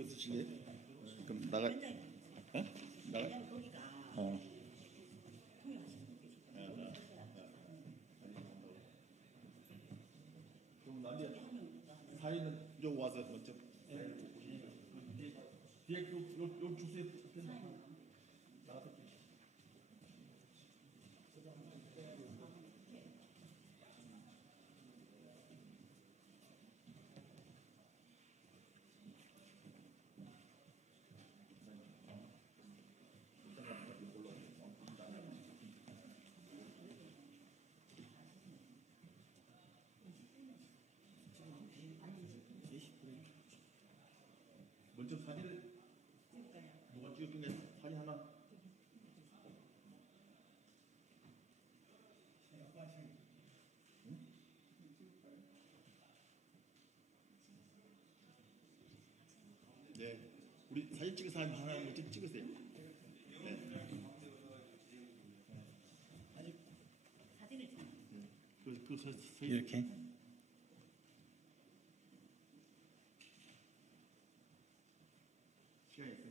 그거 쓰실래요? 그럼 나가. 어? 나가. 그럼 나중에 사인은 요 와서 먼저. 뒤에 요 주소에 나가서. 먼저 사진을 누가 찍었길래 사진 하나. 네, 우리 사진 찍은 사람 하나 먼저 찍으세요. 네. 아직 사진을 이렇게. 시간이 있으면.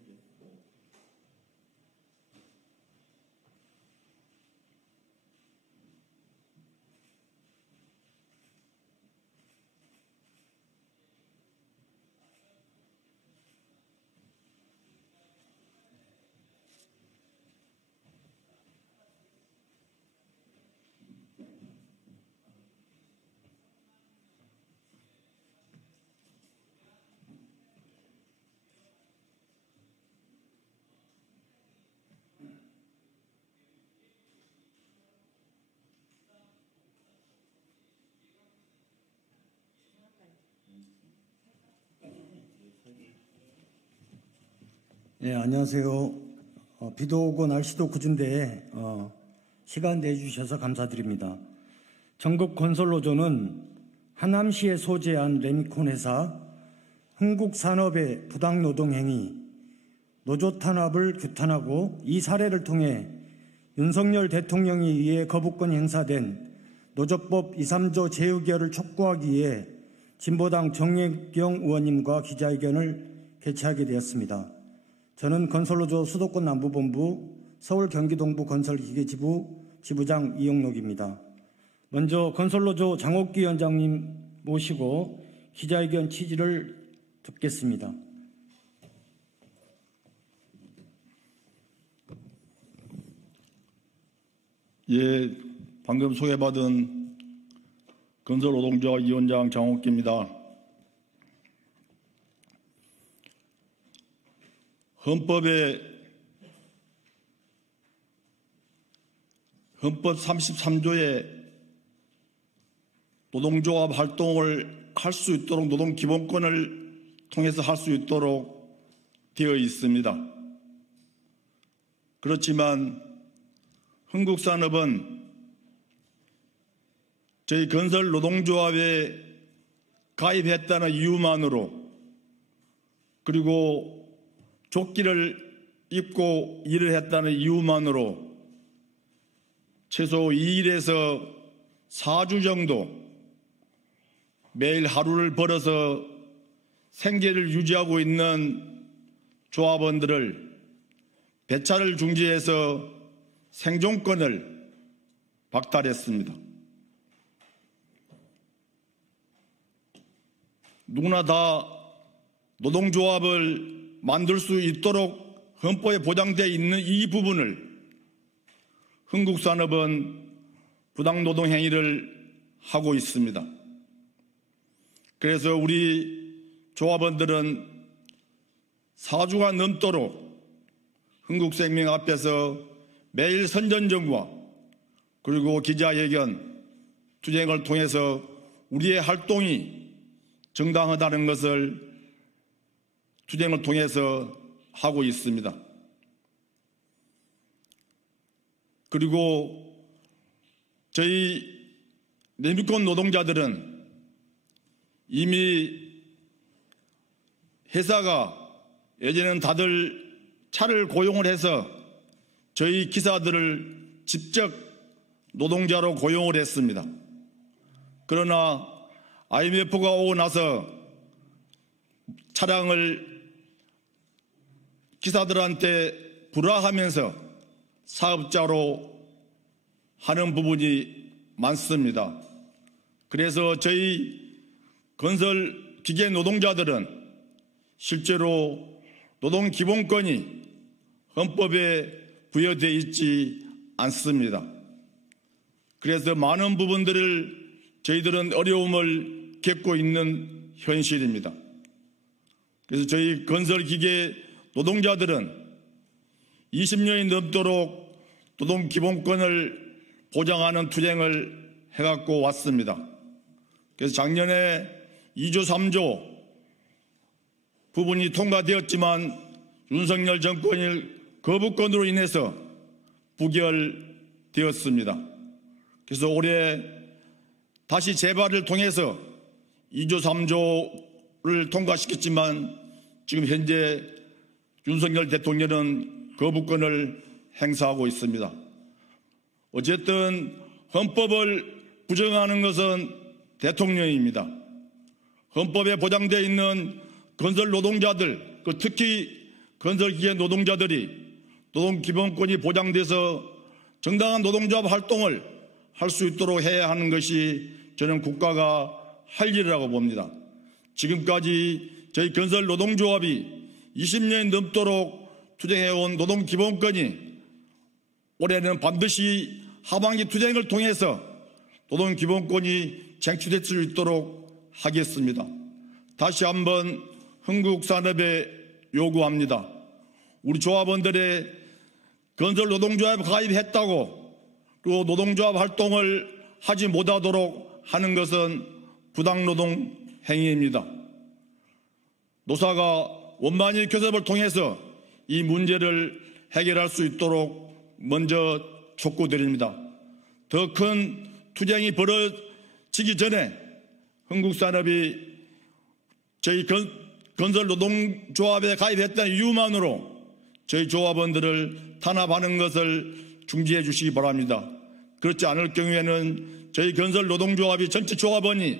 네, 안녕하세요. 비도 오고 날씨도 궂은데 시간 내주셔서 감사드립니다. 전국건설노조는 하남시에 소재한 레미콘 회사 흥국산업의 부당노동행위, 노조 탄압을 규탄하고 이 사례를 통해 윤석열 대통령에 의해 거부권 행사된 노조법 2, 3조 재의결을 촉구하기 위해 진보당 정혜경 의원님과 기자회견을 개최하게 되었습니다. 저는 건설노조 수도권 남부본부 서울 경기동부 건설기계지부 지부장 이용록입니다. 먼저 건설노조 장옥기 위원장님 모시고 기자회견 취지를 듣겠습니다. 예, 방금 소개받은 건설노동조합 위원장 장옥기입니다. 헌법 33조에 노동조합 활동을 할 수 있도록 노동기본권을 통해서 할 수 있도록 되어 있습니다. 그렇지만 흥국산업은 저희 건설노동조합에 가입했다는 이유만으로 그리고 조끼를 입고 일을 했다는 이유만으로 최소 2일에서 4주 정도 매일 하루를 벌어서 생계를 유지하고 있는 조합원들을 배차를 중지해서 생존권을 박탈했습니다. 누구나 다 노동조합을 만들 수 있도록 헌법에 보장되어 있는 이 부분을 흥국산업은 부당노동행위를 하고 있습니다. 그래서 우리 조합원들은 4주가 넘도록 흥국생명 앞에서 매일 선전전과 그리고 기자회견, 투쟁을 통해서 우리의 활동이 정당하다는 것을 투쟁을 통해서 하고 있습니다. 그리고 저희 레미콘 노동자들은 이미 회사가 예전에는 다들 차를 고용을 해서 저희 기사들을 직접 노동자로 고용을 했습니다. 그러나 IMF가 오고 나서 차량을 기사들한테 불화하면서 사업자로 하는 부분이 많습니다. 그래서 저희 건설기계 노동자들은 실제로 노동기본권이 헌법에 부여되어 있지 않습니다. 그래서 많은 부분들을 저희들은 어려움을 겪고 있는 현실입니다. 그래서 저희 건설기계 노동자들은 20년이 넘도록 노동기본권을 보장하는 투쟁을 해갖고 왔습니다. 그래서 작년에 2조 3조 부분이 통과되었지만 윤석열 정권의 거부권으로 인해서 부결되었습니다. 그래서 올해 다시 재발을 통해서 2조 3조를 통과시켰지만 지금 현재 윤석열 대통령은 거부권을 행사하고 있습니다. 어쨌든 헌법을 부정하는 것은 대통령입니다. 헌법에 보장되어 있는 건설 노동자들, 특히 건설기계 노동자들이 노동기본권이 보장돼서 정당한 노동조합 활동을 할 수 있도록 해야 하는 것이 저는 국가가 할 일이라고 봅니다. 지금까지 저희 건설 노동조합이 20년이 넘도록 투쟁해온 노동기본권이 올해는 반드시 하반기 투쟁을 통해서 노동기본권이 쟁취될 수 있도록 하겠습니다. 다시 한번 흥국산업에 요구합니다. 우리 조합원들의 건설 노동조합에 가입했다고 또 노동조합 활동을 하지 못하도록 하는 것은 부당노동 행위입니다. 노사가 원만히 교섭을 통해서 이 문제를 해결할 수 있도록 먼저 촉구드립니다. 더 큰 투쟁이 벌어지기 전에 흥국산업이 저희 건설 노동조합에 가입했다는 이유만으로 저희 조합원들을 탄압하는 것을 중지해 주시기 바랍니다. 그렇지 않을 경우에는 저희 건설 노동조합이 전체 조합원이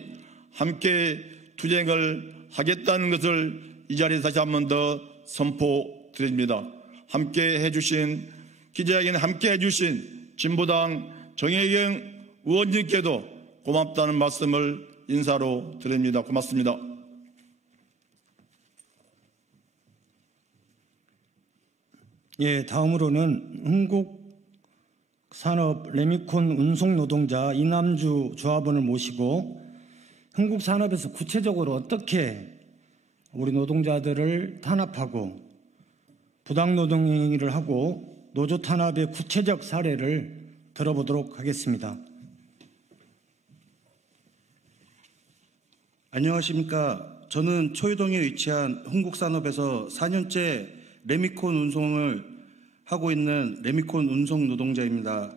함께 투쟁을 하겠다는 것을 이 자리에서 다시 한 번 더 선포드립니다. 함께 해주신 기자회견에 함께 해주신 진보당 정혜경 의원님께도 고맙다는 말씀을 인사로 드립니다. 고맙습니다. 예, 다음으로는 흥국산업 레미콘 운송노동자 이남주 조합원을 모시고 흥국산업에서 구체적으로 어떻게 우리 노동자들을 탄압하고 부당노동행위를 하고 노조 탄압의 구체적 사례를 들어보도록 하겠습니다. 안녕하십니까. 저는 초이동에 위치한 흥국산업에서 4년째 레미콘 운송을 하고 있는 레미콘 운송 노동자입니다.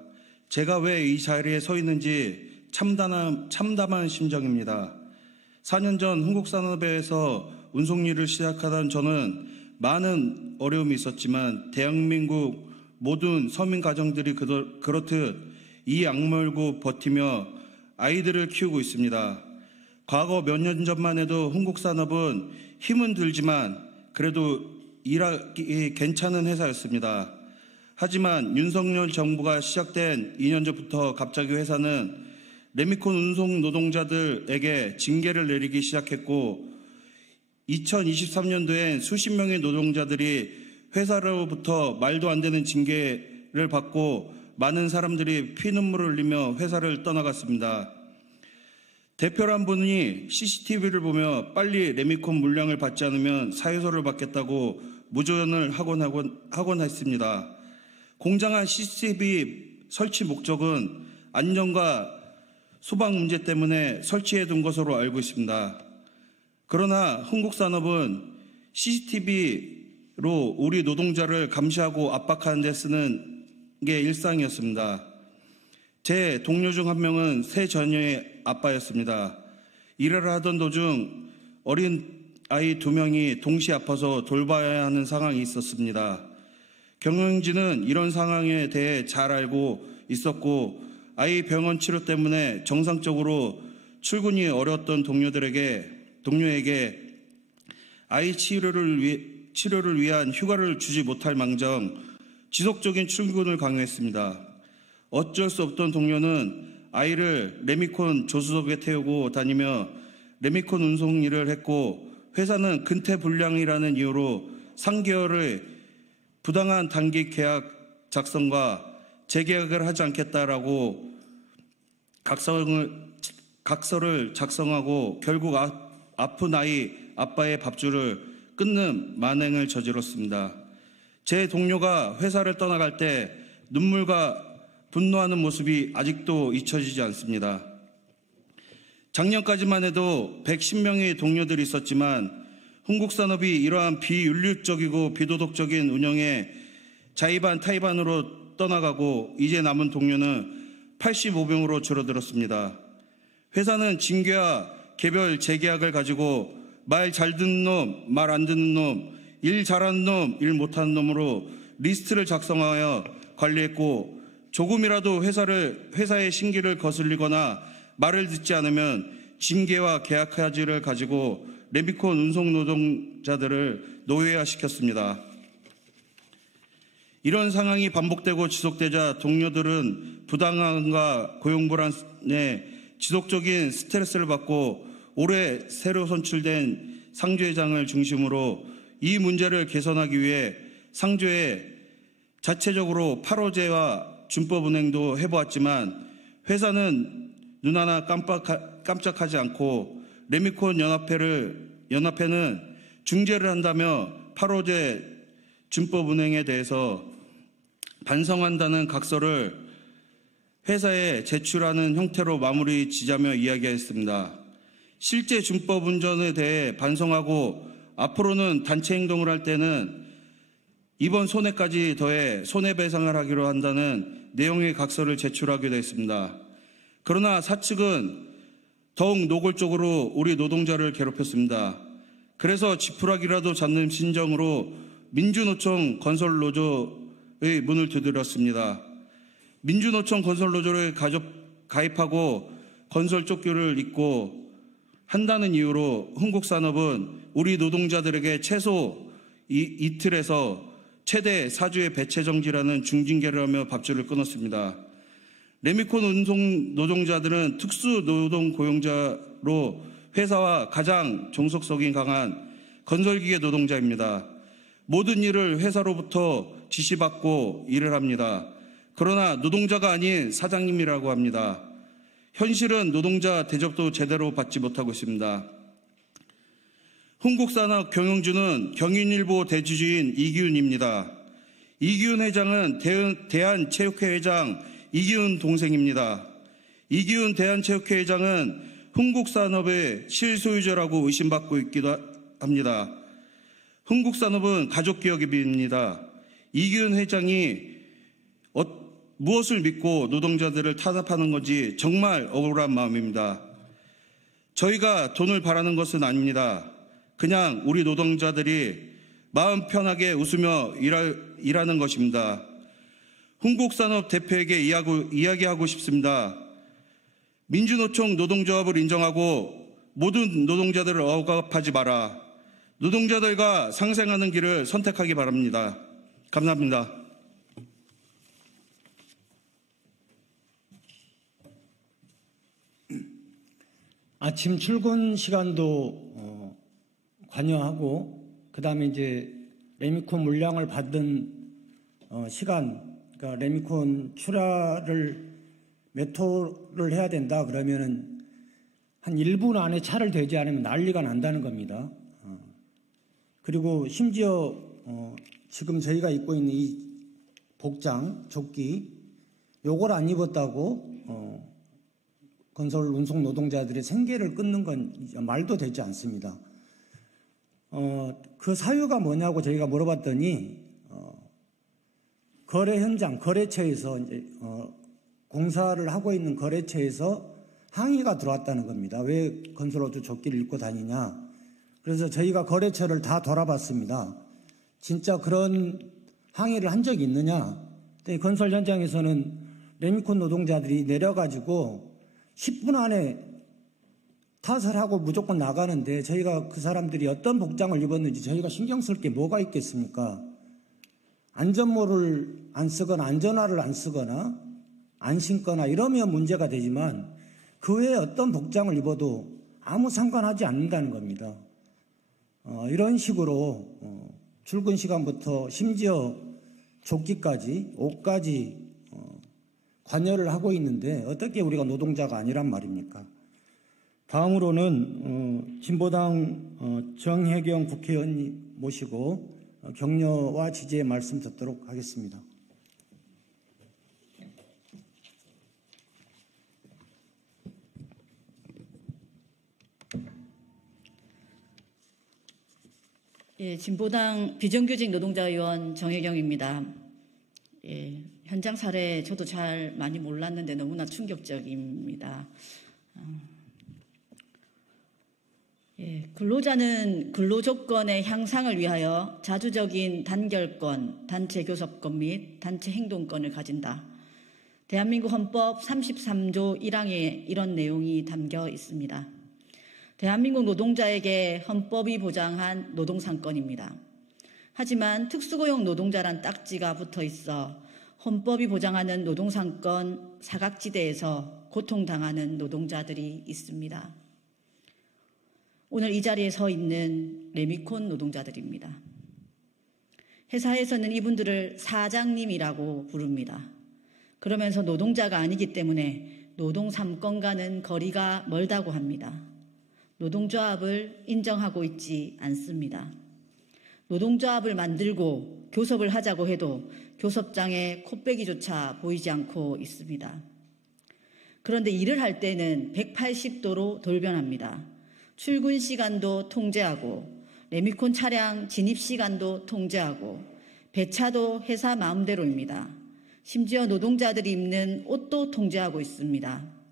제가 왜 이 자리에 서 있는지 참담한 심정입니다. 4년 전 흥국산업에서 운송 일을 시작하던 저는 많은 어려움이 있었지만 대한민국 모든 서민 가정들이 그렇듯 이 악물고 버티며 아이들을 키우고 있습니다. 과거 몇 년 전만 해도 흥국산업은 힘은 들지만 그래도 일하기 괜찮은 회사였습니다. 하지만 윤석열 정부가 시작된 2년 전부터 갑자기 회사는 레미콘 운송 노동자들에게 징계를 내리기 시작했고 2023년도엔 수십 명의 노동자들이 회사로부터 말도 안 되는 징계를 받고 많은 사람들이 피눈물을 흘리며 회사를 떠나갔습니다. 대표란 분이 CCTV를 보며 빨리 레미콘 물량을 받지 않으면 사유서를 받겠다고 무조연을 하곤 했습니다. 공정한 CCTV 설치 목적은 안전과 소방 문제 때문에 설치해둔 것으로 알고 있습니다. 그러나 흥국산업은 CCTV로 우리 노동자를 감시하고 압박하는 데 쓰는 게 일상이었습니다. 제 동료 중 한 명은 세 자녀의 아빠였습니다. 일을 하던 도중 어린 아이 2명이 동시에 아파서 돌봐야 하는 상황이 있었습니다. 경영진은 이런 상황에 대해 잘 알고 있었고 아이 병원 치료 때문에 정상적으로 출근이 어려웠던 동료에게 아이 치료를 치료를 위한 휴가를 주지 못할 망정 지속적인 출근을 강요했습니다. 어쩔 수 없던 동료는 아이를 레미콘 조수석에 태우고 다니며 레미콘 운송 일을 했고, 회사는 근태 불량이라는 이유로 3개월의 부당한 단기 계약 작성과 재계약을 하지 않겠다라고 각서를 작성하고 결국 아픈 아빠의 밥줄을 끊는 만행을 저질렀습니다. 제 동료가 회사를 떠나갈 때 눈물과 분노하는 모습이 아직도 잊혀지지 않습니다. 작년까지만 해도 110명의 동료들이 있었지만 흥국산업이 이러한 비윤리적이고 비도덕적인 운영에 자의반 타의반으로 떠나가고 이제 남은 동료는 85명으로 줄어들었습니다. 회사는 징계와 개별 재계약을 가지고 말 잘 듣는 놈, 말 안 듣는 놈, 일 잘하는 놈, 일 못하는 놈으로 리스트를 작성하여 관리했고, 조금이라도 회사의 신기를 거슬리거나 말을 듣지 않으면 징계와 계약하지를 가지고 레미콘 운송 노동자들을 노예화시켰습니다. 이런 상황이 반복되고 지속되자 동료들은 부당함과 고용불안에 지속적인 스트레스를 받고 올해 새로 선출된 상조회장을 중심으로 이 문제를 개선하기 위해 상조에 자체적으로 8호제와 준법은행도 해보았지만 회사는 눈 하나 깜짝하지 않고 레미콘 연합회는 중재를 한다며 8호제 준법은행에 대해서 반성한다는 각서를 회사에 제출하는 형태로 마무리 지자며 이야기했습니다. 실제 준법 운전에 대해 반성하고 앞으로는 단체 행동을 할 때는 이번 손해까지 더해 손해배상을 하기로 한다는 내용의 각서를 제출하기도 했습니다. 그러나 사측은 더욱 노골적으로 우리 노동자를 괴롭혔습니다. 그래서 지푸라기라도 잡는 심정으로 민주노총 건설노조의 문을 두드렸습니다. 민주노총 건설노조에 가입하고 건설조끼를 입고 한다는 이유로 흥국산업은 우리 노동자들에게 최소 이틀에서 최대 4주의 배체정지라는 중징계를 하며 밥줄을 끊었습니다. 레미콘 운송 노동자들은 특수 노동 고용자로 회사와 가장 종속성이 강한 건설기계 노동자입니다. 모든 일을 회사로부터 지시받고 일을 합니다. 그러나 노동자가 아닌 사장님이라고 합니다. 현실은 노동자 대접도 제대로 받지 못하고 있습니다. 흥국산업 경영주는 경인일보 대주주인 이기훈입니다. 이기훈 회장은 대한체육회 회장 이기훈 동생입니다. 이기훈 대한체육회 회장은 흥국산업의 실소유자라고 의심받고 있기도 합니다. 흥국산업은 가족기업입니다. 이기훈 회장이 무엇을 믿고 노동자들을 탄압하는 건지 정말 억울한 마음입니다. 저희가 돈을 바라는 것은 아닙니다. 그냥 우리 노동자들이 마음 편하게 웃으며 일하는 것입니다. 흥국산업 대표에게 이야기하고 싶습니다. 민주노총 노동조합을 인정하고 모든 노동자들을 억압하지 마라. 노동자들과 상생하는 길을 선택하기 바랍니다. 감사합니다. 아침 출근 시간도 관여하고, 그다음에 이제 레미콘 물량을 받은 시간, 그러니까 레미콘 출하를 몇 호를 해야 된다 그러면은 한 1분 안에 차를 대지 않으면 난리가 난다는 겁니다. 그리고 심지어 지금 저희가 입고 있는 이 복장, 조끼, 요걸 안 입었다고 건설 운송 노동자들의 생계를 끊는 건 말도 되지 않습니다. 그 사유가 뭐냐고 저희가 물어봤더니 거래 현장, 거래처에서 이제 공사를 하고 있는 거래처에서 항의가 들어왔다는 겁니다. 왜 건설업주 조끼를 입고 다니냐. 그래서 저희가 거래처를 다 돌아봤습니다. 진짜 그런 항의를 한 적이 있느냐. 건설 현장에서는 레미콘 노동자들이 내려가지고 10분 안에 탓을 하고 무조건 나가는데 저희가 그 사람들이 어떤 복장을 입었는지 저희가 신경 쓸 게 뭐가 있겠습니까? 안전모를 안 쓰거나 안전화를 안 쓰거나 안 신거나 이러면 문제가 되지만 그 외에 어떤 복장을 입어도 아무 상관하지 않는다는 겁니다. 이런 식으로 출근 시간부터 심지어 조끼까지 옷까지 관여를 하고 있는데 어떻게 우리가 노동자가 아니란 말입니까? 다음으로는 진보당 정혜경 국회의원 모시고 격려와 지지의 말씀 듣도록 하겠습니다. 예, 진보당 비정규직 노동자 의원 정혜경입니다. 예, 현장 사례 저도 잘 많이 몰랐는데 너무나 충격적입니다. 예, 근로자는 근로조건의 향상을 위하여 자주적인 단결권, 단체 교섭권 및 단체 행동권을 가진다. 대한민국 헌법 33조 1항에 이런 내용이 담겨 있습니다. 대한민국 노동자에게 헌법이 보장한 노동상권입니다. 하지만 특수고용 노동자란 딱지가 붙어 있어 헌법이 보장하는 노동상권 사각지대에서 고통당하는 노동자들이 있습니다. 오늘 이 자리에 서 있는 레미콘 노동자들입니다. 회사에서는 이분들을 사장님이라고 부릅니다. 그러면서 노동자가 아니기 때문에 노동 3권과는 거리가 멀다고 합니다. 노동조합을 인정하고 있지 않습니다. 노동조합을 만들고 교섭을 하자고 해도 교섭장에 코빼기조차 보이지 않고 있습니다. 그런데 일을 할 때는 180도로 돌변합니다. 출근 시간도 통제하고 레미콘 차량 진입 시간도 통제하고 배차도 회사 마음대로입니다. 심지어 노동자들이 입는 옷도 통제하고 있습니다.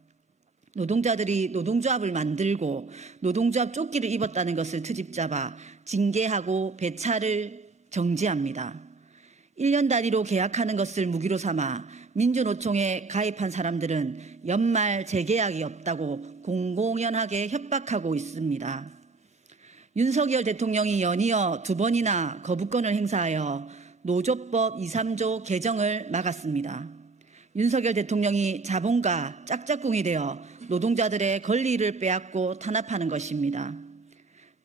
노동자들이 노동조합을 만들고 노동조합 조끼를 입었다는 것을 트집잡아 징계하고 배차를 정지합니다. 1년 단위로 계약하는 것을 무기로 삼아 민주노총에 가입한 사람들은 연말 재계약이 없다고 공공연하게 협박하고 있습니다. 윤석열 대통령이 연이어 2번이나 거부권을 행사하여 노조법 2, 3조 개정을 막았습니다. 윤석열 대통령이 자본가 짝짝꿍이 되어 노동자들의 권리를 빼앗고 탄압하는 것입니다.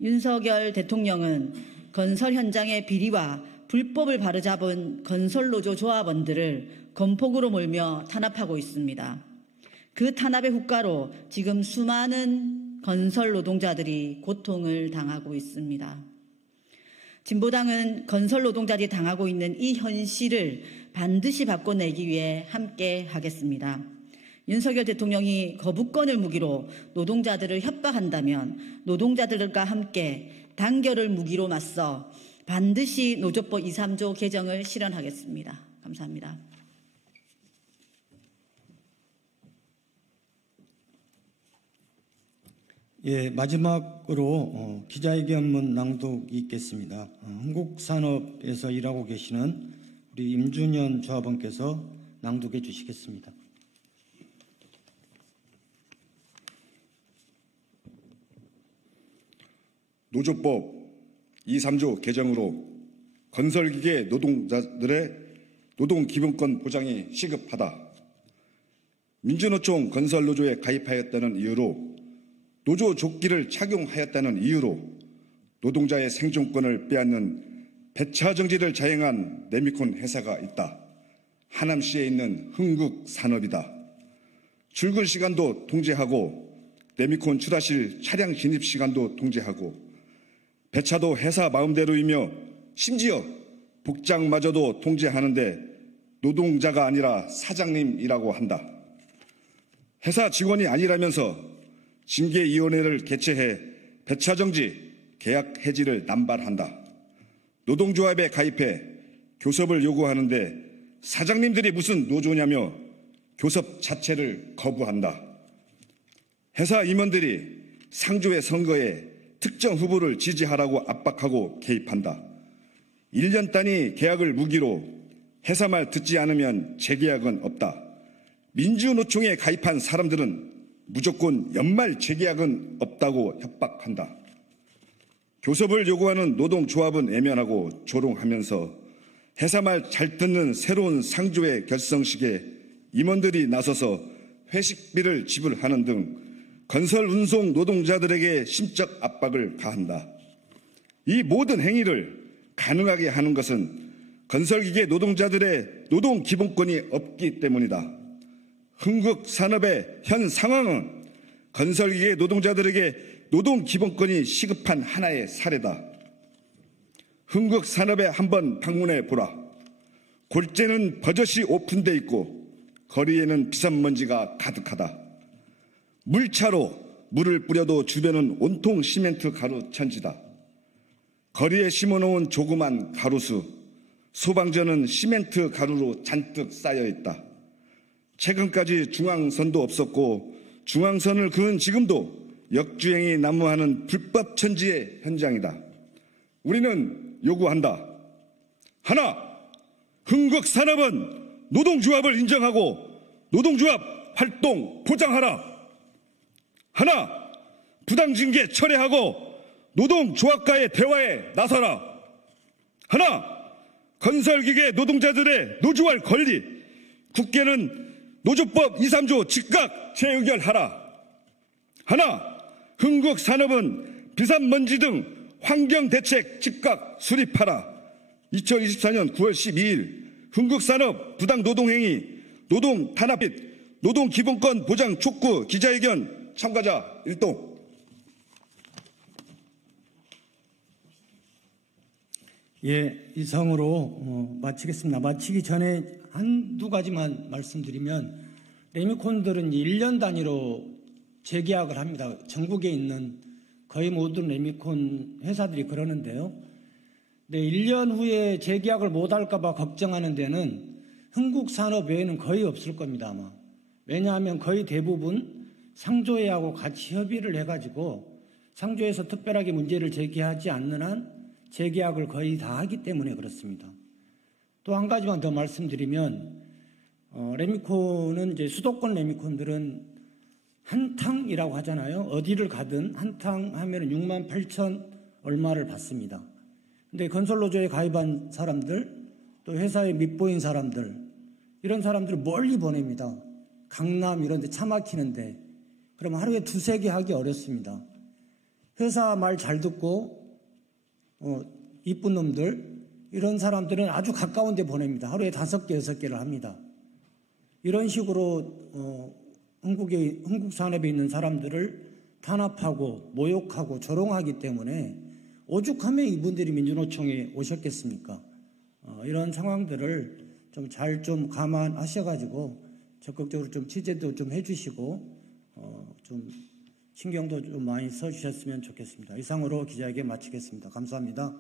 윤석열 대통령은 건설 현장의 비리와 불법을 바로잡은 건설노조 조합원들을 건폭으로 몰며 탄압하고 있습니다. 그 탄압의 후과로 지금 수많은 건설 노동자들이 고통을 당하고 있습니다. 진보당은 건설 노동자들이 당하고 있는 이 현실을 반드시 바꿔내기 위해 함께 하겠습니다. 윤석열 대통령이 거부권을 무기로 노동자들을 협박한다면 노동자들과 함께 단결을 무기로 맞서 반드시 노조법 2, 3조 개정을 실현하겠습니다. 감사합니다. 예, 마지막으로 기자회견문 낭독이 있겠습니다. 한국산업에서 일하고 계시는 우리 임준현 조합원께서 낭독해 주시겠습니다. 노조법 2, 3조 개정으로 건설기계 노동자들의 노동기본권 보장이 시급하다. 민주노총 건설노조에 가입하였다는 이유로 노조 조끼를 착용하였다는 이유로 노동자의 생존권을 빼앗는 배차정지를 자행한 레미콘 회사가 있다. 하남시에 있는 흥국산업이다. 출근 시간도 통제하고 레미콘 출하실 차량 진입 시간도 통제하고 배차도 회사 마음대로이며 심지어 복장마저도 통제하는데 노동자가 아니라 사장님이라고 한다. 회사 직원이 아니라면서 징계위원회를 개최해 배차정지, 계약 해지를 남발한다. 노동조합에 가입해 교섭을 요구하는데 사장님들이 무슨 노조냐며 교섭 자체를 거부한다. 회사 임원들이 상조의 선거에 특정 후보를 지지하라고 압박하고 개입한다. 1년 단위 계약을 무기로 회사 말 듣지 않으면 재계약은 없다. 민주노총에 가입한 사람들은 무조건 연말 재계약은 없다고 협박한다. 교섭을 요구하는 노동조합은 애면하고 조롱하면서 회사 말 잘 듣는 새로운 상조의 결성식에 임원들이 나서서 회식비를 지불하는 등 건설 운송 노동자들에게 심적 압박을 가한다. 이 모든 행위를 가능하게 하는 것은 건설기계 노동자들의 노동 기본권이 없기 때문이다. 흥국산업의 현 상황은 건설기계 노동자들에게 노동 기본권이 시급한 하나의 사례다. 흥국산업에 한번 방문해 보라. 골재는 버젓이 오픈돼 있고 거리에는 비산먼지가 가득하다. 물차로 물을 뿌려도 주변은 온통 시멘트 가루 천지다. 거리에 심어놓은 조그만 가루수, 소방전은 시멘트 가루로 잔뜩 쌓여 있다. 최근까지 중앙선도 없었고 중앙선을 그은 지금도 역주행이 난무하는 불법 천지의 현장이다. 우리는 요구한다. 하나, 흥국산업은 노동조합을 인정하고 노동조합 활동 보장하라. 하나, 부당징계 철회하고 노동조합과의 대화에 나서라. 하나, 건설기계 노동자들의 노조할 권리, 국회는 노조법 2, 3조 즉각 재의결하라. 하나, 흥국산업은 비산먼지 등 환경대책 즉각 수립하라. 2024년 9월 12일 흥국산업 부당노동행위, 노동탄압 및 노동기본권 보장 촉구 기자회견 참가자 1동. 예, 이상으로 마치겠습니다. 마치기 전에 한두 가지만 말씀드리면 레미콘들은 1년 단위로 재계약을 합니다. 전국에 있는 거의 모든 레미콘 회사들이 그러는데요. 네, 1년 후에 재계약을 못할까 봐 걱정하는 데는 흥국산업 외에는 거의 없을 겁니다, 아마. 왜냐하면 거의 대부분 상조회하고 같이 협의를 해가지고 상조에서 특별하게 문제를 제기하지 않는 한 재계약을 거의 다 하기 때문에 그렇습니다. 또 한 가지만 더 말씀드리면 레미콘은 이제 수도권 레미콘들은 한탕이라고 하잖아요. 어디를 가든 한탕 하면 6만 8천 얼마를 받습니다. 근데 건설노조에 가입한 사람들, 또 회사에 밑보인 사람들, 이런 사람들을 멀리 보냅니다. 강남 이런 데 차 막히는데. 그럼 하루에 2-3개 하기 어렵습니다. 회사 말 잘 듣고 이쁜 놈들, 이런 사람들은 아주 가까운 데 보냅니다. 하루에 5개, 6개를 합니다. 이런 식으로 흥국산업에 있는 사람들을 탄압하고 모욕하고 조롱하기 때문에 오죽하면 이분들이 민주노총에 오셨겠습니까? 이런 상황들을 좀 잘 좀 감안하셔가지고 적극적으로 좀 취재도 좀 해주시고 좀 신경도 좀 많이 써주셨으면 좋겠습니다. 이상으로 기자회견 마치겠습니다. 감사합니다.